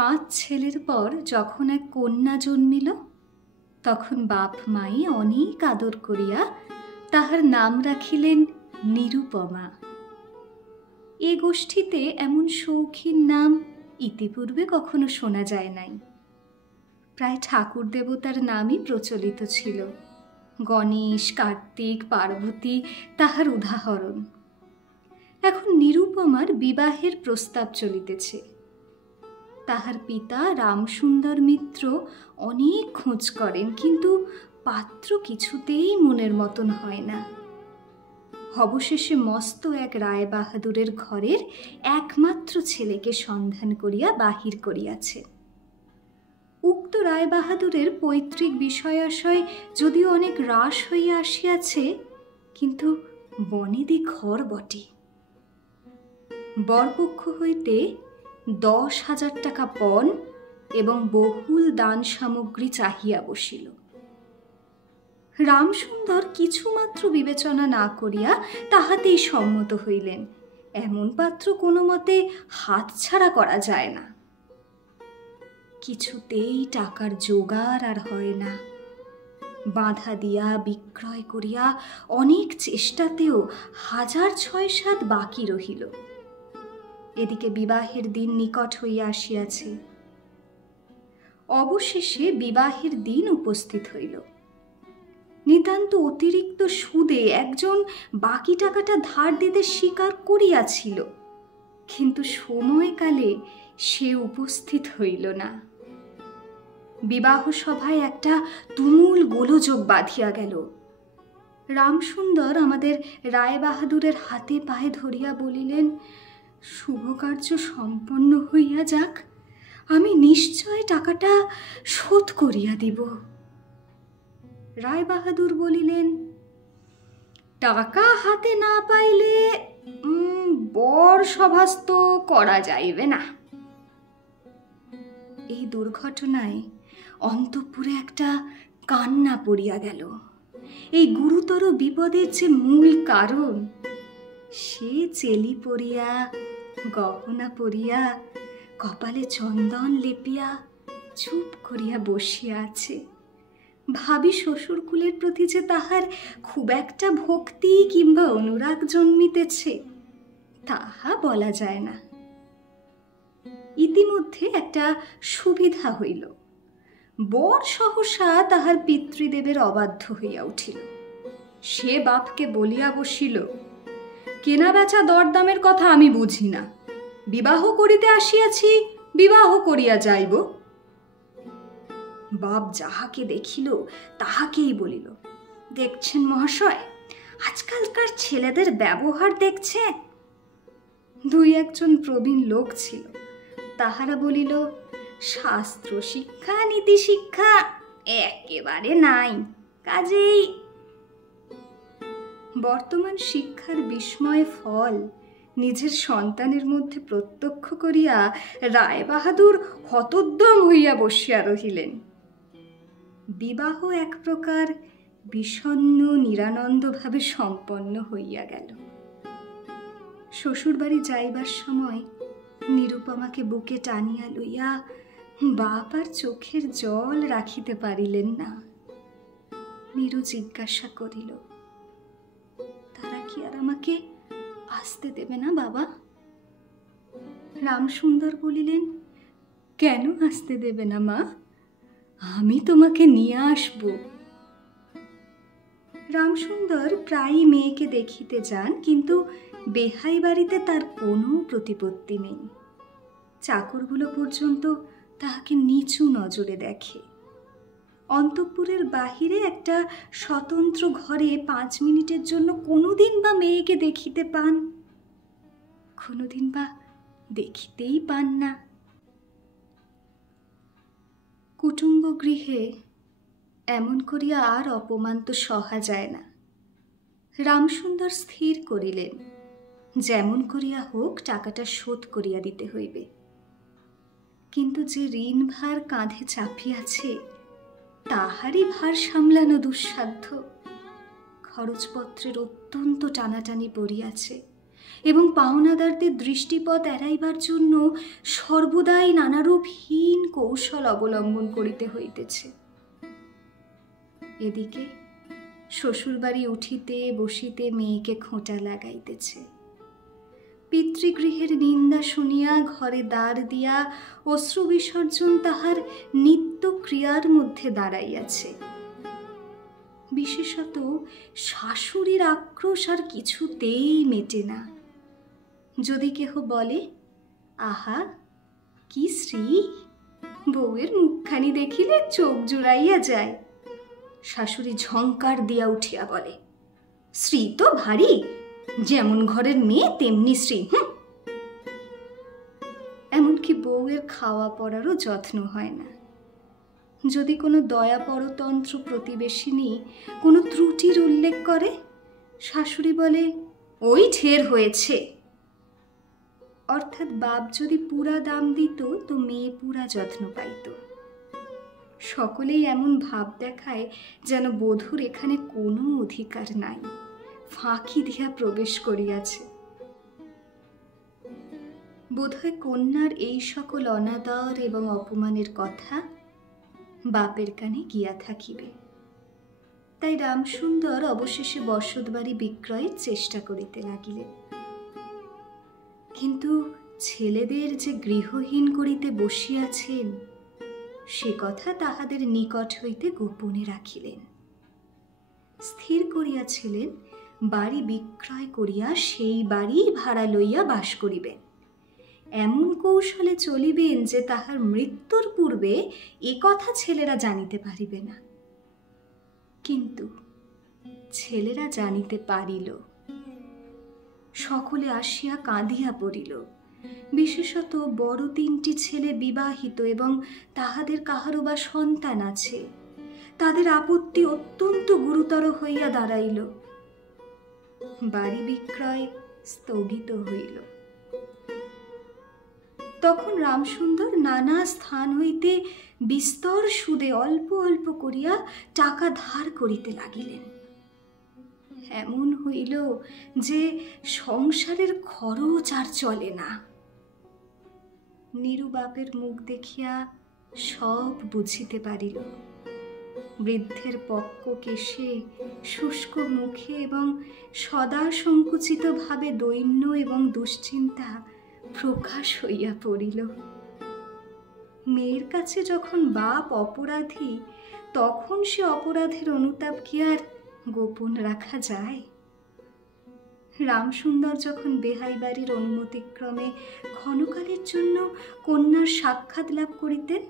5 ছেলের পর যখন এক কন্যা জন্মিল, তখন বাপ মাই অনেক আদর করিয়া তাহার নাম রাখিলেন নিরুপমা। এ গোষ্ঠীতে এমন শৌখিন নাম ইতিপূর্বে কখনো শোনা যায় নাই। প্রায় ঠাকুর দেবতার নামই প্রচলিত ছিল। গণেশ, কার্তিক, পার্বতী তাহার উদাহরণ। এখন নিরুপমার বিবাহের প্রস্তাব চলিতেছে। তাহার পিতা রামসুন্দর মিত্র অনেক খোঁজ করেন, কিন্তু পাত্র কিছুতেই মনের মতন হয় না। অবশেষে মস্ত এক রায় বাহাদুরের ঘরের একমাত্র ছেলেকে সন্ধান করিয়া বাহির করিয়াছে। উক্ত রায় বাহাদুরের পৈতৃক বিষয়াশয় যদিও অনেক হ্রাস হইয়া আসিয়াছে, কিন্তু বনেদি ঘর বটে। বরপক্ষ হইতে 10,000 টাকা পণ এবং বহুল দান সামগ্রী চাহিয়া বসিল। রামসুন্দর কিছুমাত্র বিবেচনা না করিয়া তাহাতেই সম্মত হইলেন। এমন পাত্র কোনো মতে হাতছাড়া করা যায় না। কিছুতেই টাকার জোগাড় আর হয় না। বাঁধা দিয়া বিক্রয় করিয়া অনেক চেষ্টাতেও 1,006-7 বাকি রহিল। এদিকে বিবাহের দিন নিকট হইয়া আসিয়াছে। অবশেষে বিবাহের দিন উপস্থিত হইল। নিতান্ত অতিরিক্ত সুদে একজন বাকি টাকাটা ধার দিতে স্বীকার করিয়াছিল, কিন্তু সময়কালে সে উপস্থিত হইল না। বিবাহ সভায় একটা তুমুল গোলযোগ বাঁধিয়া গেল। রামসুন্দর আমাদের রায় বাহাদুরের হাতে পায়ে ধরিয়া বলিলেন, শুভকার্য সম্পন্ন হইয়া যাক, আমি নিশ্চয় টাকাটা শোধ করিয়া দিব। রায় বাহাদুর বলিলেন, টাকা হাতে না পাইলে বর সভাস্থ করা যাইবে না। এই দুর্ঘটনায় অন্তঃপুরে একটা কান্না পড়িয়া গেল। এই গুরুতর বিপদের যে মূল কারণ, সে চেলি পরিয়া, গহনা পরিয়া, কপালে চন্দন লেপিয়া চুপ করিয়া বসিয়া আছে। ভাবি শ্বশুরকুলের প্রতি যে তাহার খুব একটা ভক্তি কিংবা অনুরাগ জন্মিতেছে, তাহা বলা যায় না। ইতিমধ্যে একটা সুবিধা হইল। বর সহসা তাহার পিতৃদেবের অবাধ্য হইয়া উঠিল। সে বাপকে বলিয়া বসিল, কেনা বেচা দরদামের কথা আমি বুঝি না, বিবাহ করিতে আসিয়াছি, বিবাহ করিয়া যাইব। বাপ যাহাকে দেখিল তাহাকেই বলিল, দেখছেন মহাশয়, আজকালকার ছেলেদের ব্যবহার দেখছে। 2-1 প্রবীণ লোক ছিল, তাহারা বলিল, শাস্ত্র শিক্ষা নীতি শিক্ষা একেবারে নাই, কাজেই বর্তমান শিক্ষার বিস্ময় ফল নিজের সন্তানের মধ্যে প্রত্যক্ষ করিয়া রায় বাহাদুর হতোদ্যম হইয়া বসিয়া রহিলেন। বিবাহ এক প্রকার বিষণ্ণ নিরানন্দভাবে সম্পন্ন হইয়া গেল। শ্বশুরবাড়ি যাইবার সময় নিরুপমাকে বুকে টানিয়া লইয়া বাপ আর চোখের জল রাখিতে পারিলেন না। নিরু জিজ্ঞাসা করিল, তারা কি আর আমাকে আসতে দেবে না বাবা? রামসুন্দর বলিলেন, কেন আসতে দেবে না মা? আমি তোমাকে নিয়ে আসব। রামসুন্দর প্রায়ই মেয়েকে দেখিতে যান, কিন্তু বেহাই বাড়িতে তার কোনো প্রতিপত্তি নেই। চাকরগুলো পর্যন্ত তাহাকে নিচু নজরে দেখে। অন্তঃপুরের বাহিরে একটা স্বতন্ত্র ঘরে 5 মিনিটের জন্য কোনোদিন বা মেয়েকে দেখিতে পান, কোনোদিন বা দেখিতেই পান না। কুটুম্ব গৃহে এমন করিয়া আর অপমান তো সহা যায় না। রামসুন্দর স্থির করিলেন, যেমন করিয়া হোক টাকাটা শোধ করিয়া দিতে হইবে। কিন্তু যে ঋণ ভার কাঁধে চাপিয়াছে, তাহারই ভার সামলানো দুঃসাধ্য। খরচপত্রের অত্যন্ত টানাটানি পড়িয়াছে। এবং পাওনাদারদের দৃষ্টিপথ এড়াইবার জন্য সর্বদাই নানারূপহীন কৌশল অবলম্বন করিতে হইতেছে। এদিকে শ্বশুরবাড়ি উঠিতে বসিতে মেয়েকে খোঁটা লাগাইতেছে। পিতৃগৃহের নিন্দা শুনিয়া ঘরে দ্বার দিয়া অশ্রু বিসর্জন তাহার নিত্য ক্রিয়ার মধ্যে দাঁড়াইয়াছে। বিশেষত শাশুড়ির আক্রোশ আর কিছুতেই মেটে না। যদি কেহ বলে, আহা কি শ্রী, বউয়ের মুখখানি দেখিলে চোখ জুড়াইয়া যায়, শাশুড়ি ঝংকার দিয়া উঠিয়া বলে, শ্রী তো ভারী, যেমন ঘরের মেয়ে তেমনি শ্রী। এমনকি বউয়ের খাওয়া পড়ারও যত্ন হয় না। যদি কোনো দয়া পরতন্ত্র প্রতিবেশিনী কোনো ত্রুটির উল্লেখ করে, শাশুড়ি বলে, ওই ঢের হয়েছে। অর্থাৎ বাপ যদি পুরা দাম দিত তো মেয়ে পুরা যত্ন পাইত। সকলেই এমন ভাব দেখায় যেন বধূর এখানে কোনো অধিকার নাই, ফাঁকি দিয়া প্রবেশ করিয়াছে। বোধহয় কন্যার এই সকল অনাদর এবং অপমানের কথা বাপের কানে গিয়া থাকিবে। তাই রামসুন্দর অবশেষে বসতবাড়ি বিক্রয়ের চেষ্টা করিতে লাগিলেন। কিন্তু ছেলেদের যে গৃহহীন করিতে বসিয়াছেন সে কথা তাহাদের নিকট হইতে গোপনে রাখিলেন। স্থির করিয়াছিলেন বাড়ি বিক্রয় করিয়া সেই বাড়ি ভাড়া লইয়া বাস করিবেন। এমন কৌশলে চলিবেন যে তাহার মৃত্যুর পূর্বে এ কথা ছেলেরা জানিতে পারিবে না। কিন্তু ছেলেরা জানিতে পারিল। সকলে আসিয়া কাঁদিয়া পড়িল। বিশেষত বড় তিনটি ছেলে বিবাহিত এবং তাহাদের কাহারও বা সন্তান আছে। তাদের আপত্তি অত্যন্ত গুরুতর হইয়া দাঁড়াইল। বাড়ি বিক্রয় স্থগিত হইল। তখন রামসুন্দর নানা স্থান হইতে বিস্তর সুদে অল্প অল্প করিয়া টাকা ধার করিতে লাগিলেন। এমন হইল যে সংসারের খরচ আর চলে না। নীরু বাপের মুখ দেখিয়া সব বুঝিতে পারিল। বৃদ্ধের পক্ক কেশে, শুষ্ক মুখে এবং সদা সংকুচিত ভাবে দৈন্য এবং দুশ্চিন্তা প্রকাশ হইয়া পড়িল। মেয়ের কাছে যখন বাপ অপরাধী, তখন সে অপরাধের অনুতাপ কি আর গোপন রাখা যায়? রামসুন্দর যখন বেহাই বাড়ির অনুমতিক্রমে ক্ষণকালের জন্য কন্যার সাক্ষাৎ লাভ করিতেন,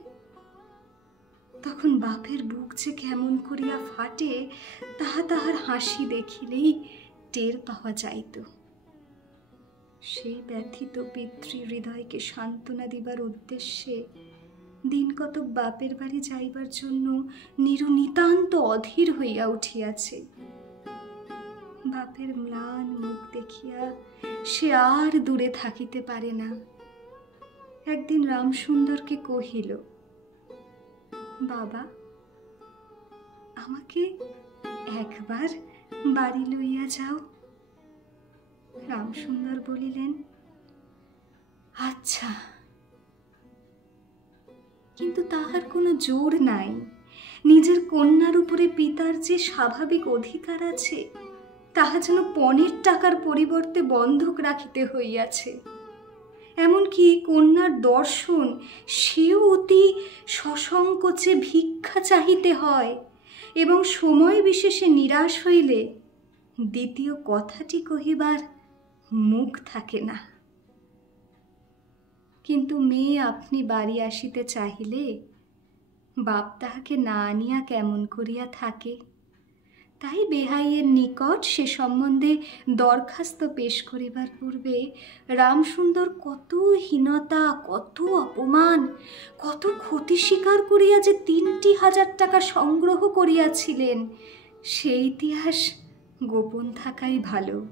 তখন বাপের বুক যে কেমন করিয়া ফাটে তাহা তাহার হাসি দেখিলেই টের পাওয়া যাইত। সেই ব্যথিত পিতৃ হৃদয়কে সান্ত্বনা দিবার উদ্দেশ্যে দিন কতক বাপের বাড়ি যাইবার জন্য নীরু নিতান্ত অধীর হইয়া উঠিয়াছে। বাপের ম্লান মুখ দেখিয়া সে আর দূরে থাকিতে পারে না। একদিন রামসুন্দরকে কহিল, বাবা, আমাকে একবার বাড়ি লইয়া যাও। রামসুন্দর বলিলেন, আচ্ছা। কিন্তু তাহার কোনো জোর নাই। নিজের কন্যার উপরে পিতার যে স্বাভাবিক অধিকার আছে তাহা যেন পণের টাকার পরিবর্তে বন্ধক রাখিতে হইয়াছে। এমনকি কন্যার দর্শন সেও অতি সসংকোচে ভিক্ষা চাহিতে হয় এবং সময় বিশেষে নিরাশ হইলে দ্বিতীয় কথাটি কহিবার মুখ থাকে না। কিন্তু মেয়ে আপনি বাড়ি আসিতে চাহিলে বাপ তাহাকে না আনিয়া কেমন করিয়া থাকে। তাই বেহাইয়ের নিকট সে সম্বন্ধে দরখাস্ত পেশ করিবার পূর্বে রামসুন্দর কত হীনতা, কত অপমান, কত ক্ষতি স্বীকার করিয়া যে 3,000 টাকা সংগ্রহ করিয়াছিলেন সেই ইতিহাস গোপন থাকাই ভালো।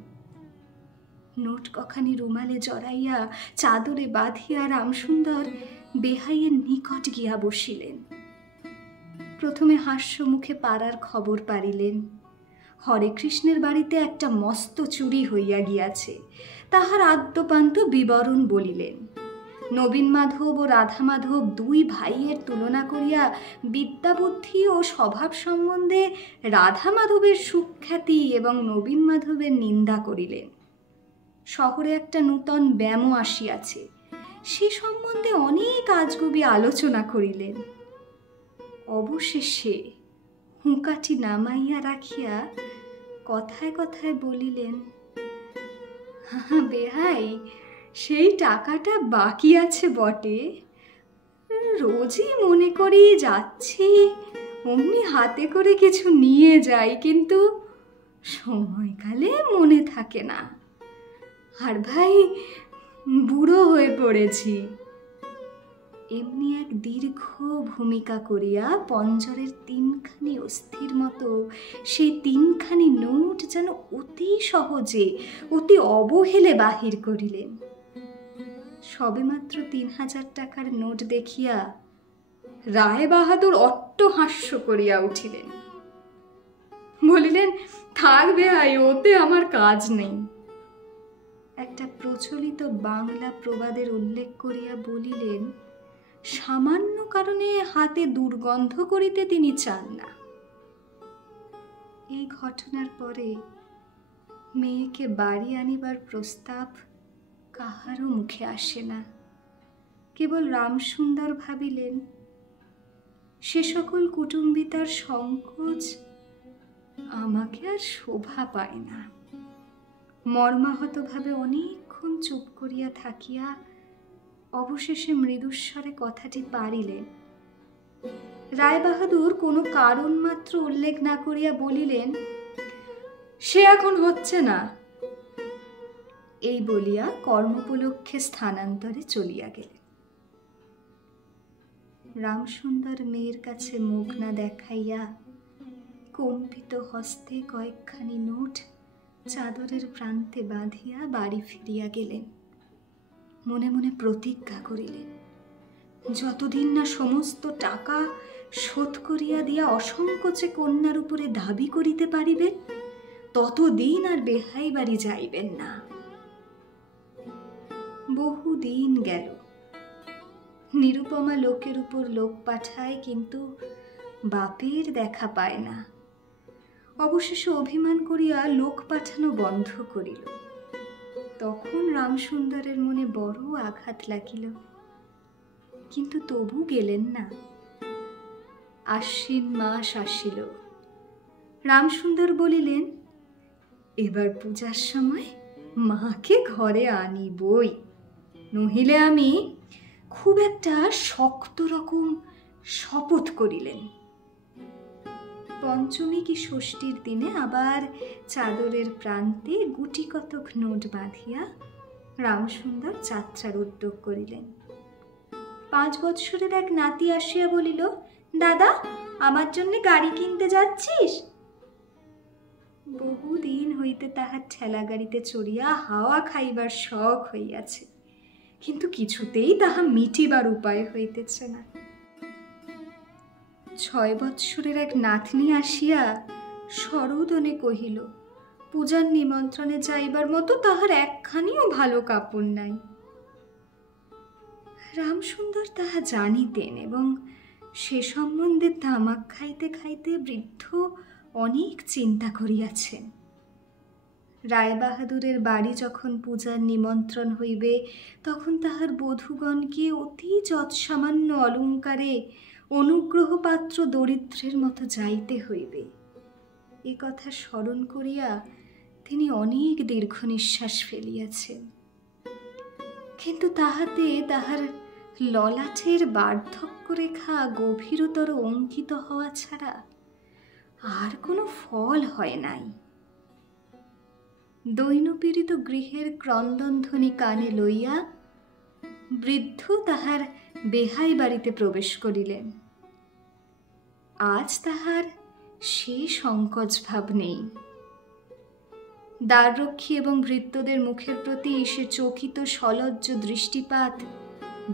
নোট কখানি রুমালে জড়াইয়া চাদরে বাঁধিয়া রামসুন্দর বেহাইয়ের নিকট গিয়া বসিলেন। প্রথমে হাস্য মুখে পাড়ার খবর পারিলেন। হরে কৃষ্ণের বাড়িতে একটা মস্ত চুরি হইয়া গিয়াছে। তাহার আদ্যপান্ত বিবরণ বলিলেন। নবীন মাধব ও রাধা মাধব দুই ভাইয়ের তুলনা করিয়া বিদ্যাবুদ্ধি ও স্বভাব সম্বন্ধে রাধা মাধবের সুখ্যাতি এবং নবীন মাধবের নিন্দা করিলেন। শহরে একটা নূতন ব্যামো আসিয়াছে, সে সম্বন্ধে অনেক আজগুবি আলোচনা করিলেন। অবশেষে হুঁকাটি নামাইয়া রাখিয়া কথায় কথায় বলিলেন, বেহাই, সেই টাকাটা বাকি আছে বটে, রোজই মনে করি যাচ্ছি অমনি হাতে করে কিছু নিয়ে যাই, কিন্তু সময়কালে মনে থাকে না। আর ভাই, বুড়ো হয়ে পড়েছি। এমনি এক দীর্ঘ ভূমিকা করিয়া পঞ্জরের তিনখানি অস্থির মতো সেই তিনখানি নোট যেন অতি সহজে, অতি অবহেলে বাহির করিলেন। সবেমাত্র ৩,০০০ টাকার নোট দেখিয়া রায় বাহাদুর অট্টহাস্য করিয়া উঠিলেন। বলিলেন, থাকবে ভাই, ওতে আমার কাজ নেই। একটা প্রচলিত বাংলা প্রবাদের উল্লেখ করিয়া বলিলেন, সামান্য কারণে হাতে দুর্গন্ধ করিতে তিনি চান না। এই ঘটনার পরে মেয়েকে বাড়ি আনিবার প্রস্তাব কাহারও মুখে আসে না। কেবল রামসুন্দর ভাবিলেন, সে সকল কুটুম্বিতার সংকোচ আমাকে আর শোভা পায় না। মর্মাহতভাবে অনেকক্ষণ চুপ করিয়া থাকিয়া অবশেষে মৃদুস্বরে কথাটি পারিলেন। রায়বাহাদুর কোনো কারণ মাত্র উল্লেখ না করিয়া বলিলেন, সে এখন হচ্ছে না। এই বলিয়া কর্মোপলক্ষে স্থানান্তরে চলিয়া গেলেন। রামসুন্দর মেয়ের কাছে মুখ না দেখাইয়া কম্পিত হস্তে কয়েকখানি নোট চাদরের প্রান্তে বাঁধিয়া বাড়ি ফিরিয়া গেলেন। মনে মনে প্রতিজ্ঞা করিলেন, যতদিন না সমস্ত টাকা শোধ করিয়া দিয়া অসংকোচে কন্যার উপরে দাবি করিতে পারিবেন, ততদিন আর বেহাই বাড়ি যাইবেন না। বহুদিন গেল। নিরুপমা লোকের উপর লোক পাঠায়, কিন্তু বাপের দেখা পায় না। অবশেষে অভিমান করিয়া লোক পাঠানো বন্ধ করিল। তখন রামসুন্দরের মনে বড় আঘাত লাগিল, কিন্তু তবু গেলেন না। আশ্বিন মাস আসিল। রামসুন্দর বলিলেন, এবার পূজার সময় মাকে ঘরে আনিবই, নহিলে আমি খুব একটা শক্ত রকম শপথ করিলেন। পঞ্চমী কি ষষ্ঠীর দিনে আবার চাদরের প্রান্তে গুটি কতক নোট বাঁধিয়া রামসুন্দর যাত্রার উদ্যোগ করিলেন। 5 বৎসরের এক নাতি আসিয়া বলিল, দাদা, আমার জন্য গাড়ি কিনতে যাচ্ছিস? বহুদিন হইতে তাহার ঠেলা গাড়িতে চড়িয়া হাওয়া খাইবার শখ হইয়াছে, কিন্তু কিছুতেই তাহা মিটিবার উপায় হইতেছে না। 6 বৎসরের এক নাতনি আসিয়া সরোদনে কহিল, পূজার নিমন্ত্রণে যাইবার মতো তাহার একখানিও ভালো কাপড় নাই। রামসুন্দর তাহা জানিতেন এবং সে সম্বন্ধে তামাক খাইতে খাইতে বৃদ্ধ অনেক চিন্তা করিয়াছেন। রায়বাহাদুরের বাড়ি যখন পূজার নিমন্ত্রণ হইবে, তখন তাহার বধূগণকে অতি যৎসামান্য অলঙ্কারে অনুগ্রহপাত্র দরিদ্রের মতো যাইতে হইবে। এ কথা স্মরণ করিয়া তিনি অনেক দীর্ঘ নিঃশ্বাস ফেলিয়াছেন, কিন্তু তাহাতে তাহার ললাটের বার্ধক্য রেখা গভীরতর অঙ্কিত হওয়া ছাড়া আর কোনো ফল হয় নাই। দৈনপীড়িত গৃহের ক্রন্দনধ্বনি কানে লইয়া বৃদ্ধ তাহার বেহাই বাড়িতে প্রবেশ করিলেন। আজ তাহার সে সংকোচ ভাব নেই। দ্বাররক্ষী এবং ভৃত্যদের মুখের প্রতি সে চকিত সলজ্জ দৃষ্টিপাত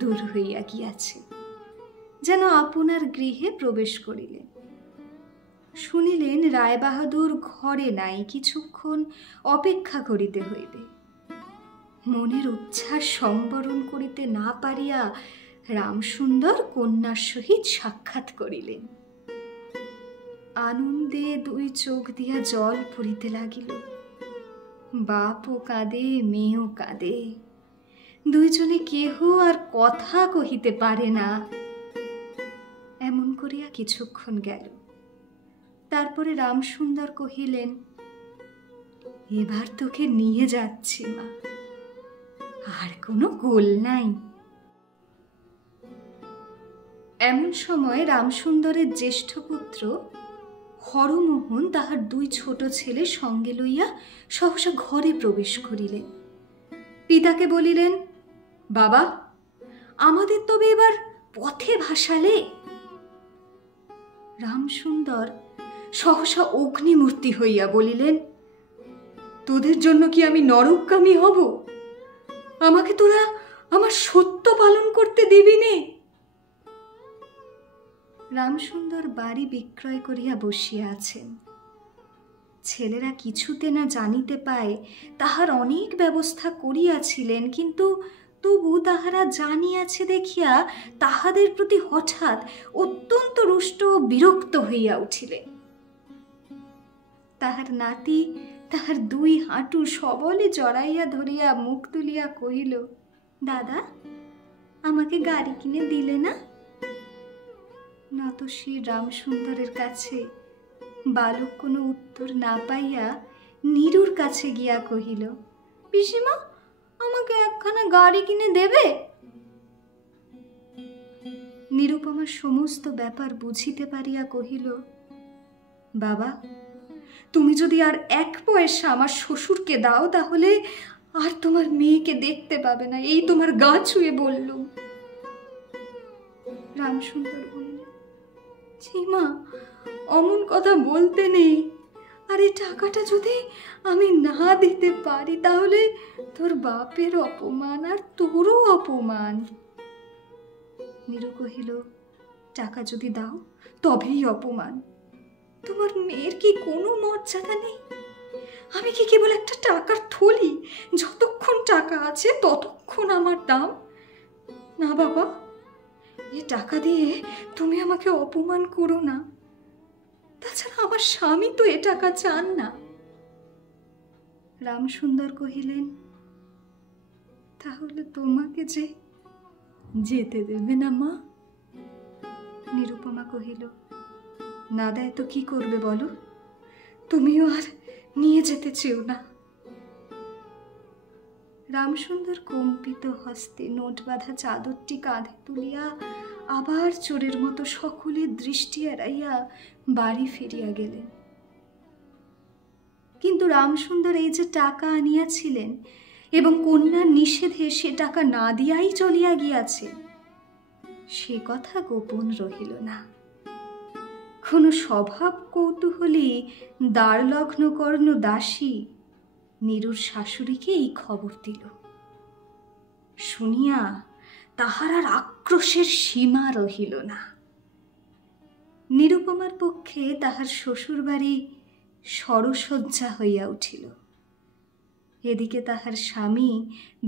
দূর হইয়া গিয়াছে, যেন আপনার গৃহে প্রবেশ করিলেন। শুনিলেন রায়বাহাদুর ঘরে নাই, কিছুক্ষণ অপেক্ষা করিতে হইবে। মনের উচ্ছ্বাস সংবরণ করিতে না পারিয়া রামসুন্দর কন্যার সহিত সাক্ষাৎ করিলেন। আনন্দে দুই চোখ দিয়া জল পড়িতে লাগিল। বাপও কাঁদে, মেয়েও কাঁদে, দুইজনে কেহ আর কথা কহিতে পারে না। এমন করিয়া কিছুক্ষণ গেল। তারপরে রামসুন্দর কহিলেন, এবার তোকে নিয়ে যাচ্ছি মা, আর কোনো গোল নাই। এমন সময় রামসুন্দরের জ্যেষ্ঠ পুত্র হরমোহন তাহার দুই ছোট ছেলে সঙ্গে লইয়া সহসা ঘরে প্রবেশ করিলেন। পিতাকে বলিলেন, বাবা, আমাদের তবে এবার পথে ভাসালে। রামসুন্দর সহসা অগ্নিমূর্তি হইয়া বলিলেন, তোদের জন্য কি আমি নরকগামী হব? আমাকে তোরা আমার সত্য পালন করতে দিবি নে? রামসুন্দর বাড়ি বিক্রয় করিয়া বসিয়া আছেন। ছেলেরা কিছুতে না জানিতে পায় তাহার অনেক ব্যবস্থা করিয়াছিলেন, কিন্তু তবু তাহারা জানিয়াছে দেখিয়া তাহাদের প্রতি হঠাৎ অত্যন্ত রুষ্ট ও বিরক্ত হইয়া উঠিলেন। তাহার নাতি তাহার দুই হাঁটু সবলে জড়াইয়া ধরিয়া মুখ তুলিয়া কহিল, দাদা, আমাকে গাড়ি কিনে দিলে না? নতশির রামসুন্দরের কাছে বালক কোনো উত্তর না পাইয়া নীরুর কাছে গিয়া কহিল, পিসিমা, আমাকে একখানা গাড়ি কিনে দেবে? নিরুপমা সমস্ত ব্যাপার বুঝিতে পারিয়া কহিল, বাবা, তুমি যদি আর এক পয়সা আমার শ্বশুরকে দাও তাহলে আর তোমার মেয়েকে দেখতে পাবে না, এই তোমার গা ছুঁয়ে বললুম। রামসুন্দর বললেন, ঝিমা, অমন কথা বলতে নেই। আর এই টাকাটা যদি আমি না দিতে পারি তাহলে তোর বাপের অপমান আর তোরও অপমান। নীরু কহিল, টাকা যদি দাও তবেই অপমান। তোমার মেয়ের কি কোনো মর্যাদা নেই? আমি কি কেবল একটা টাকার থলি? যতক্ষণ টাকা আছে ততক্ষণ আমার দাম। না বাবা, এ টাকা দিয়ে তুমি আমাকে অপমান করো না। তাছাড়া আমার স্বামী তো এ টাকা চান না। রামসুন্দর কহিলেন, তাহলে তোমাকে যে যেতে দেবে না মা? নিরুপমা কহিল, না দেয় তো কি করবে বলো? তুমিও আর নিয়ে যেতে চেও না। রামসুন্দর কম্পিত হস্তে নোট বাঁধা চাদরটি কাঁধে তুলিয়া আবার চোরের মতো সকলের দৃষ্টি এড়াইয়া বাড়ি ফিরিয়া গেলেন। কিন্তু রামসুন্দর এই যে টাকা আনিয়াছিলেন এবং কন্যার নিষেধে সে টাকা না দিয়াই চলিয়া গিয়াছে, সে কথা গোপন রহিল না। কোনো স্বভাব কৌতূহলী দ্বারলগ্ন কর্ণ দাসী নীরুর শাশুড়িকে এই খবর দিল। শুনিয়া তাহার আর আক্রোশের সীমা রহিল না। নিরুপমার পক্ষে তাহার শ্বশুর বাড়ি সরসজ্জা হইয়া উঠিল। এদিকে তাহার স্বামী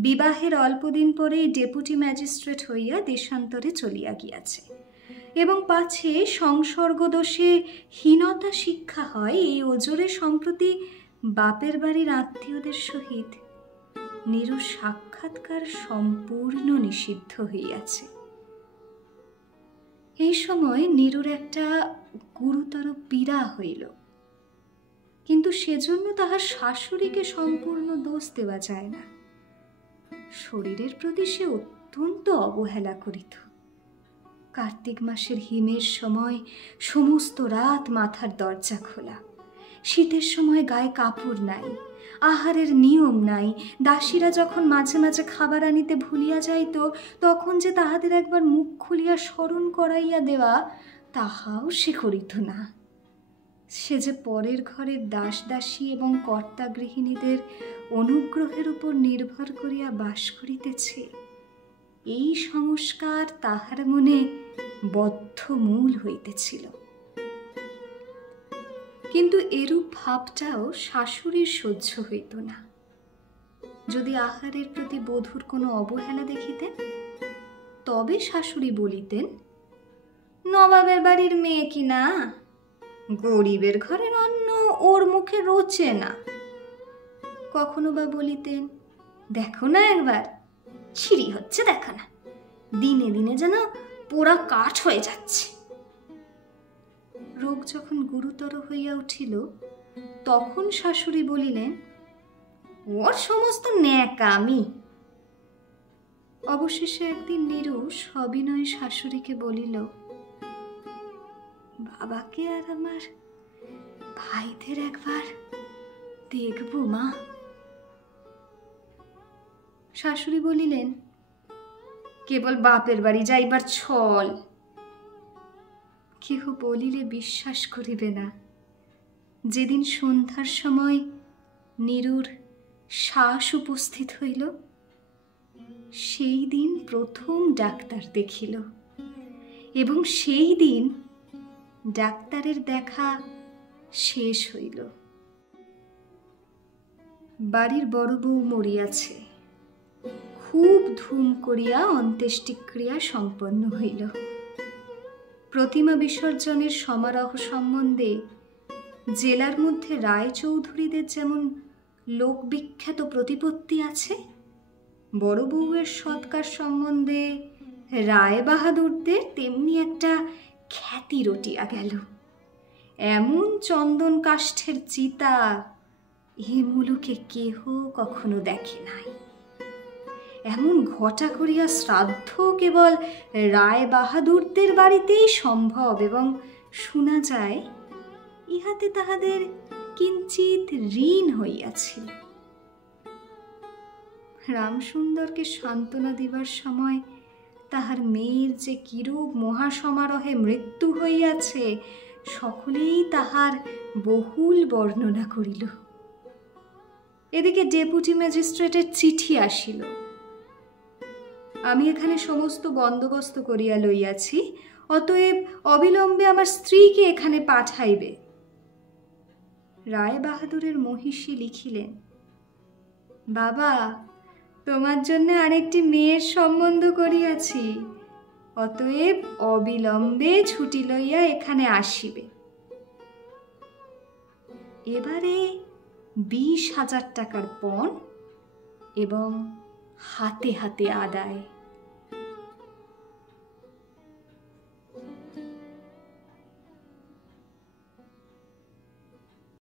বিবাহের অল্পদিন পরেই ডেপুটি ম্যাজিস্ট্রেট হইয়া দেশান্তরে চলিয়া গিয়াছে এবং পাছে সংসর্গদোষে হীনতা শিক্ষা হয় এই ওজরে সম্প্রতি বাপের বাড়ির আত্মীয়দের সহিত নীরুর সাক্ষাৎকার সম্পূর্ণ নিষিদ্ধ হইয়াছে। এই সময় নীরুর একটা গুরুতর পীড়া হইল, কিন্তু সেজন্য তাহার শাশুড়িকে সম্পূর্ণ দোষ দেওয়া যায় না। শরীরের প্রতি সে অত্যন্ত অবহেলা করিত। কার্তিক মাসের হিমের সময় সমস্ত রাত মাথার দরজা খোলা, শীতের সময় গায়ে কাপড় নাই, আহারের নিয়ম নাই। দাসীরা যখন মাঝে মাঝে খাবার আনিতে ভুলিয়া যাইত তখন যে তাহাদের একবার মুখ খুলিয়া স্মরণ করাইয়া দেওয়া, তাহাও সে করিত না। সে যে পরের ঘরের দাস দাসী এবং কর্তা গৃহিণীদের অনুগ্রহের উপর নির্ভর করিয়া বাস করিতেছে, এই সংস্কার তাহার মনে বদ্ধমূল হইতেছিল। কিন্তু এরূপ ভাবটাও শাশুড়ির সহ্য হইত না। যদি আহারের প্রতি বধূর কোনো অবহেলা দেখিতেন, তবে শাশুড়ি বলিতেন, নবাবের বাড়ির মেয়ে কি না, গরিবের ঘরের অন্ন ওর মুখে রোচে না। কখনো বা বলিতেন, দেখো না একবার, ছিঁড়ি হচ্ছে দেখো না, দিনে দিনে যেন পোড়া কাঠ হয়ে যাচ্ছে। রোগ যখন গুরুতর হইয়া উঠিল, তখন শাশুড়ি বলিলেন, ওর সমস্ত ন্যাকামি। অবশেষে একদিন নীরু সবিনয়ে শাশুড়িকে বলিল, বাবাকে আর আমার ভাইদের একবার দেখবো মা। শাশুড়ি বলিলেন, কেবল বাপের বাড়ি যাইবার ছল। কেহ বলিলে বিশ্বাস করিবে না, যেদিন সন্ধ্যার সময় নীরুর শ্বাস উপস্থিত হইল, সেই দিন প্রথম ডাক্তার দেখিল, এবং সেই দিন ডাক্তারের দেখা শেষ হইল। বাড়ির বড় বউ মরিয়াছে। খুব ধুম করিয়া অন্ত্যেষ্টিক্রিয়া সম্পন্ন হইল। প্রতিমা বিসর্জনের সমারোহ সম্বন্ধে জেলার মধ্যে রায়চৌধুরীদের যেমন লোকবিখ্যাত প্রতিপত্তি আছে, বড় বউয়ের সৎকার সম্বন্ধে রায় বাহাদুরদের তেমনি একটা খ্যাতি রটিয়া গেল। এমন চন্দন কাষ্ঠের চিতা এ মুলুকে কেহ কখনো দেখে নাই। এমন ঘটা করিয়া শ্রাদ্ধ কেবল রায় বাহাদুরদের বাড়িতেই সম্ভব, এবং শোনা যায় ইহাতে তাহাদের কিঞ্চিত ঋণ হইয়াছিল। রামসুন্দরকে সান্ত্বনা দিবার সময় তাহার মেয়ের যে কিরূপ মহাসমারোহে মৃত্যু হইয়াছে, সকলেই তাহার বহুল বর্ণনা করিল। এদিকে ডেপুটি ম্যাজিস্ট্রেটের চিঠি আসিল। আমি এখানে সমস্ত বন্দোবস্ত করিয়া লইয়াছি, অতএব অবিলম্বে আমার স্ত্রীকে এখানে পাঠাইবে। রায় বাহাদুরের মহিষী লিখিলেন, বাবা, তোমার জন্য আরেকটি মেয়ের সম্বন্ধ করিয়াছি, অতএব অবিলম্বে ছুটি লইয়া এখানে আসিবে। এবারে 20,000 টাকার পণ এবং হাতে হাতে আদায়।